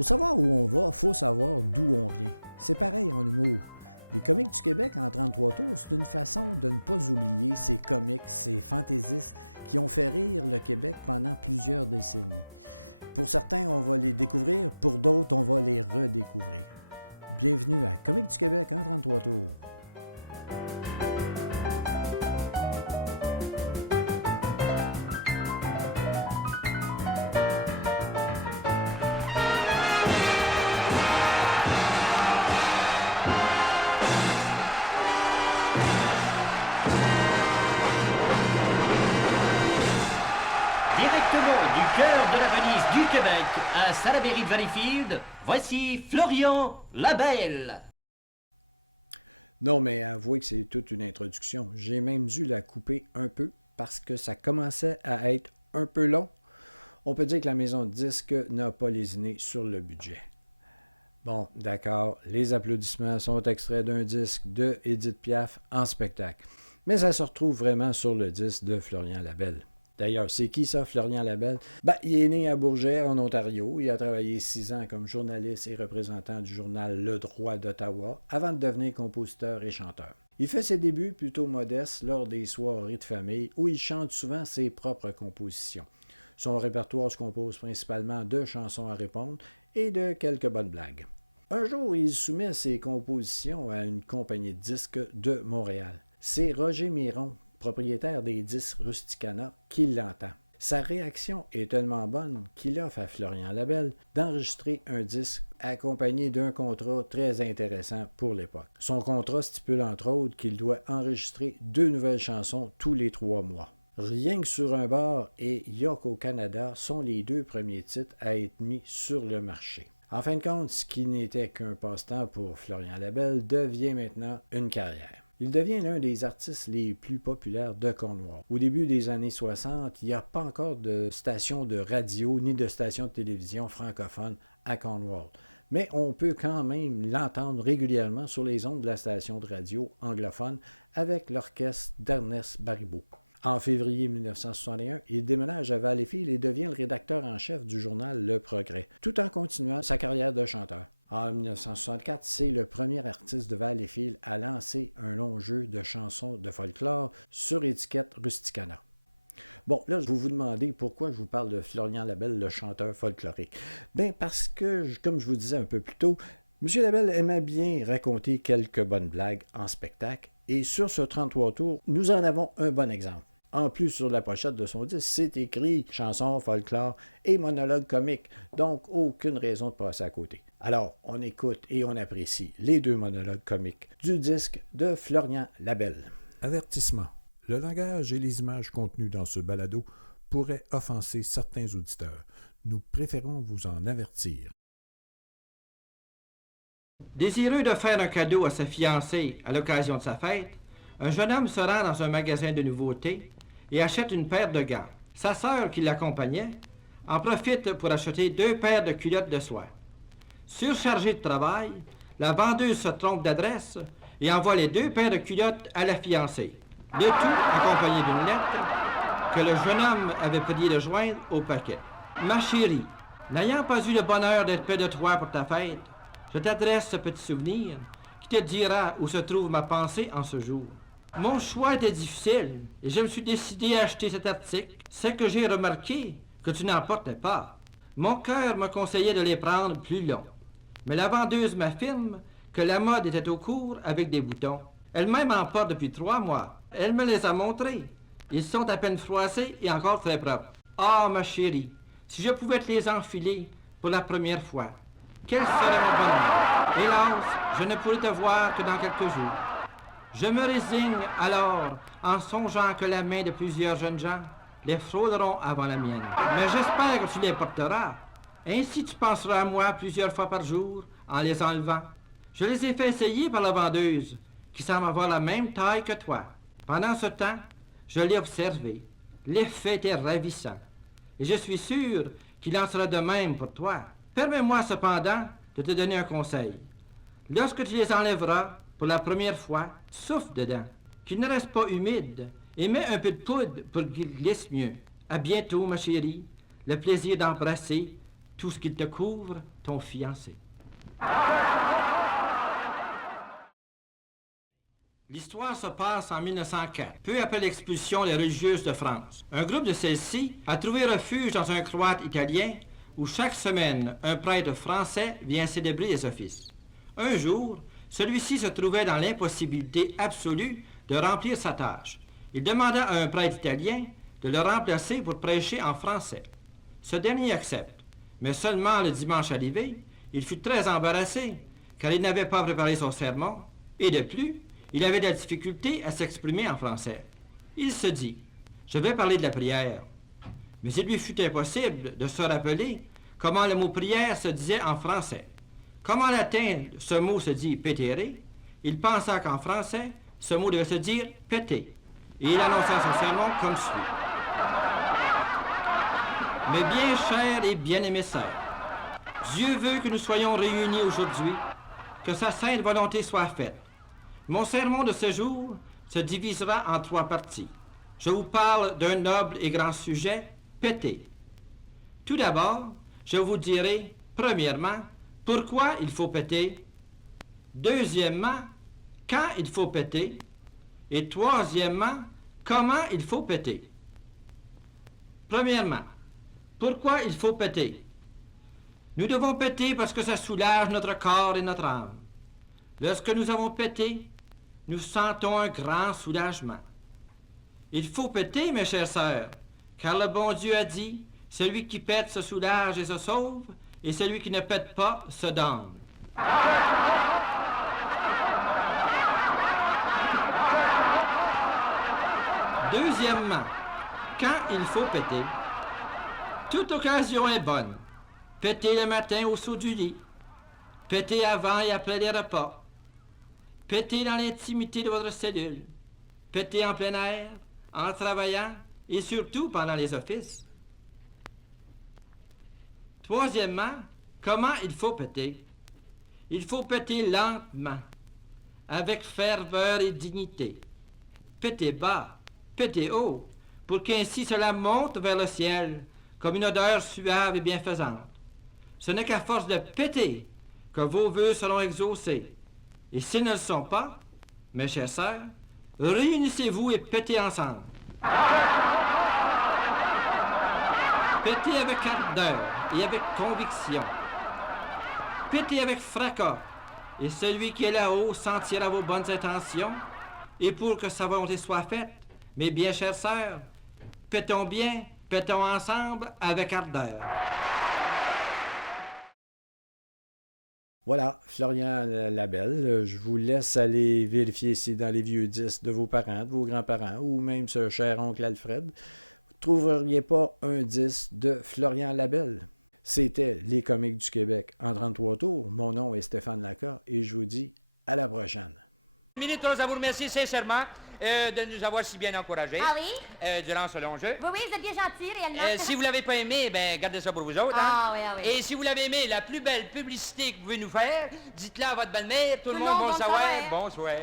Pour savoir où on va, il faut savoir d'où on vient. C'est pareil en humour. Les comiques du Québec en 33 tours, c'est une façon de ne pas oublier ces comiques, ces fantaisistes qui ont fait rire le Québec pendant plusieurs décennies. Pour certains, on va les découvrir, pour d'autres, on va les redécouvrir. Bienvenue à Comiques du Québec en 33 tours. À Salaberry de Valleyfield, voici Florian Labelle. Non, mais avouez que c'est toute une introduction. J'ai même dû la couper un peu parce que ça commençait à être un peu long. On peut dire que la maison de disques n'a pas lésiné sur le budget. Bon, d'accord, les applaudissements sont extraits d'un disque de Édith Piaf en spectacle. Mais ça se retrouve vraiment sur le disque de Florian Labelle. D'ailleurs, c'est qui ça, Florian Labelle? Il est né à Bourget, en Ontario. Il a travaillé 6 ans comme journaliste et représentant du journal Le Droit d'Ottawa avant de devenir compositeur et chanteur. Il fait ses débuts plutôt modestes lors des soirées de famille où il chante souvent ses propres compositions. Son répertoire se compose principalement de chansons à répondre et de quelques bonnes blagues. Un jour, il soumet ses compositions à une compagnie de disques de Montréal. C'est Roger Miron, propriétaire des disques Rusticana, qui l'entend. Sa réaction est tellement bonne qu'il offre à Florian Labelle d'enregistrer un disque accompagné d'un contrat très intéressant pour l'époque. Son contrat stipule entre autres qu'il doit enregistrer 2 nouvelles chansons tous les 3 mois. Rien que sur un bar et Yoke au Canada sont les 2 premiers titres à être mis sur le marché. En fin de compte, ce qui n'était qu'un passe-temps pour Florian Labelle devient maintenant une carrière. Il devient l'un des artistes les plus populaires de Cornwall. Au début des années 60, il n'y a pas encore de station de radio ni de station de télévision francophone à Cornwall. Mais on peut quand même l'entendre régulièrement sur les ondes de la station de radio anglophone avec l'orchestre d'Ernest Baribeau. En février 1961, il déménage à Valleyfield et devient le rédacteur en chef du journal Le Progrès, tout en continuant sa carrière de chanteur. En 1964, c'est le premier artiste de Valleyfield à lancer un long jeu de chansons de folklore sur étiquette Rusticana. Bon, là, vous vous demandez pourquoi je vous parle de Florian Labelle, le chanteur folklorique. Bien, parce que, comme je vous disais un peu plus tôt, M. Labelle aimait bien raconter quelques bonnes blagues en spectacle, et sur ce 33 tours, nous en avons un bon exemple. En plus, sur la pochette de son disque, c'est écrit chansons, folklore et monologue comique, donc aucune raison de passer à côté. Alors, on écoute et on apprécie les 2 monologues comiques du disque de Florian Labelle. Avertissement. Le langage et les images contenues dans ce balado pourraient offenser certains auditeurs. Nous préférons vous en avertir. Désireux de faire un cadeau à sa fiancée à l'occasion de sa fête, un jeune homme se rend dans un magasin de nouveautés et achète une paire de gants. Sa sœur, qui l'accompagnait, en profite pour acheter 2 paires de culottes de soie. Surchargée de travail, la vendeuse se trompe d'adresse et envoie les 2 paires de culottes à la fiancée. Le tout accompagné d'une lettre que le jeune homme avait prié de joindre au paquet. Ma chérie, n'ayant pas eu le bonheur d'être près de toi pour ta fête, je t'adresse ce petit souvenir qui te dira où se trouve ma pensée en ce jour. Mon choix était difficile et je me suis décidé à acheter cet article. C'est que j'ai remarqué que tu n'en portais pas. Mon cœur me conseillait de les prendre plus longs. Mais la vendeuse m'affirme que la mode était au cours avec des boutons. Elle-même en porte depuis 3 mois. Elle me les a montrés. Ils sont à peine froissés et encore très propres. Ah, ma chérie, si je pouvais te les enfiler pour la première fois, quel serait mon bonheur? Hélas, je ne pourrai te voir que dans quelques jours. Je me résigne alors en songeant que la main de plusieurs jeunes gens les frôleront avant la mienne. Mais j'espère que tu les porteras. Ainsi tu penseras à moi plusieurs fois par jour en les enlevant. Je les ai fait essayer par la vendeuse, qui semble avoir la même taille que toi. Pendant ce temps, je l'ai observé. L'effet était ravissant. Et je suis sûr qu'il en sera de même pour toi. Permets-moi cependant de te donner un conseil. Lorsque tu les enlèveras pour la première fois, souffle dedans, qu'il ne reste pas humide, et mets un peu de poudre pour qu'il glisse mieux. À bientôt, ma chérie. Le plaisir d'embrasser tout ce qui te couvre, ton ton fiancé. L'histoire se passe en 1904, peu après l'expulsion des religieuses de France. Un groupe de celles-ci a trouvé refuge dans un cloître italien où chaque semaine, un prêtre français vient célébrer les offices. Un jour, celui-ci se trouvait dans l'impossibilité absolue de remplir sa tâche. Il demanda à un prêtre italien de le remplacer pour prêcher en français. Ce dernier accepte, mais seulement le dimanche arrivé, il fut très embarrassé, car il n'avait pas préparé son sermon, et de plus, il avait de la difficulté à s'exprimer en français. Il se dit, je vais parler de la prière. Mais il lui fut impossible de se rappeler comment le mot prière se disait en français. Comme en latin, ce mot se dit pétere, il pensa qu'en français, ce mot devait se dire péter. Et il annonça son sermon comme suit. Mes bien chers et bien-aimés sœurs, Dieu veut que nous soyons réunis aujourd'hui, que sa sainte volonté soit faite. Mon sermon de ce jour se divisera en 3 parties. Je vous parle d'un noble et grand sujet, péter. Tout d'abord, je vous dirai, premièrement, pourquoi il faut péter. Deuxièmement, quand il faut péter. Et troisièmement, comment il faut péter. Premièrement, pourquoi il faut péter? Nous devons péter parce que ça soulage notre corps et notre âme. Lorsque nous avons pété, nous sentons un grand soulagement. Il faut péter, mes chères sœurs, car le bon Dieu a dit, celui qui pète se soulage et se sauve, et celui qui ne pète pas se damne. Deuxièmement, quand il faut péter, toute occasion est bonne. Péter le matin au saut du lit, péter avant et après les repas, péter dans l'intimité de votre cellule, péter en plein air, en travaillant et surtout pendant les offices. Troisièmement, comment il faut péter? Il faut péter lentement, avec ferveur et dignité. Péter bas, péter haut, pour qu'ainsi cela monte vers le ciel comme une odeur suave et bienfaisante. Ce n'est qu'à force de péter que vos vœux seront exaucés. Et s'ils ne le sont pas, mes chères sœurs, réunissez-vous et pétez ensemble. Pétez avec ardeur et avec conviction. Pétez avec fracas, et celui qui est là-haut sentira vos bonnes intentions, et pour que sa volonté soit faite, mes bien chères sœurs, pétons bien, pétons ensemble avec ardeur. Voilà, Florian Labelle. Je vous laisse aller vérifier si dans les vieux disques de vos parents, de vos grands-parents, ou même ce cher oncle Alfred, vous ne trouveriez pas un disque de Florian Labelle. C'était Les Comiques du Québec en 33 tours. Mon nom est Stéphane Lacor et je vous dis à la prochaine. Minute Rose, à vous remercier sincèrement de nous avoir si bien encouragés durant ce long jeu. Oui, oui, vous êtes bien gentil, réellement. Si vous l'avez pas aimé, ben gardez ça pour vous autres. Ah, oui, ah, oui. Et si vous l'avez aimé, la plus belle publicité que vous pouvez nous faire, dites-la à votre belle-mère. Tout le monde va le savoir. Bonsoir.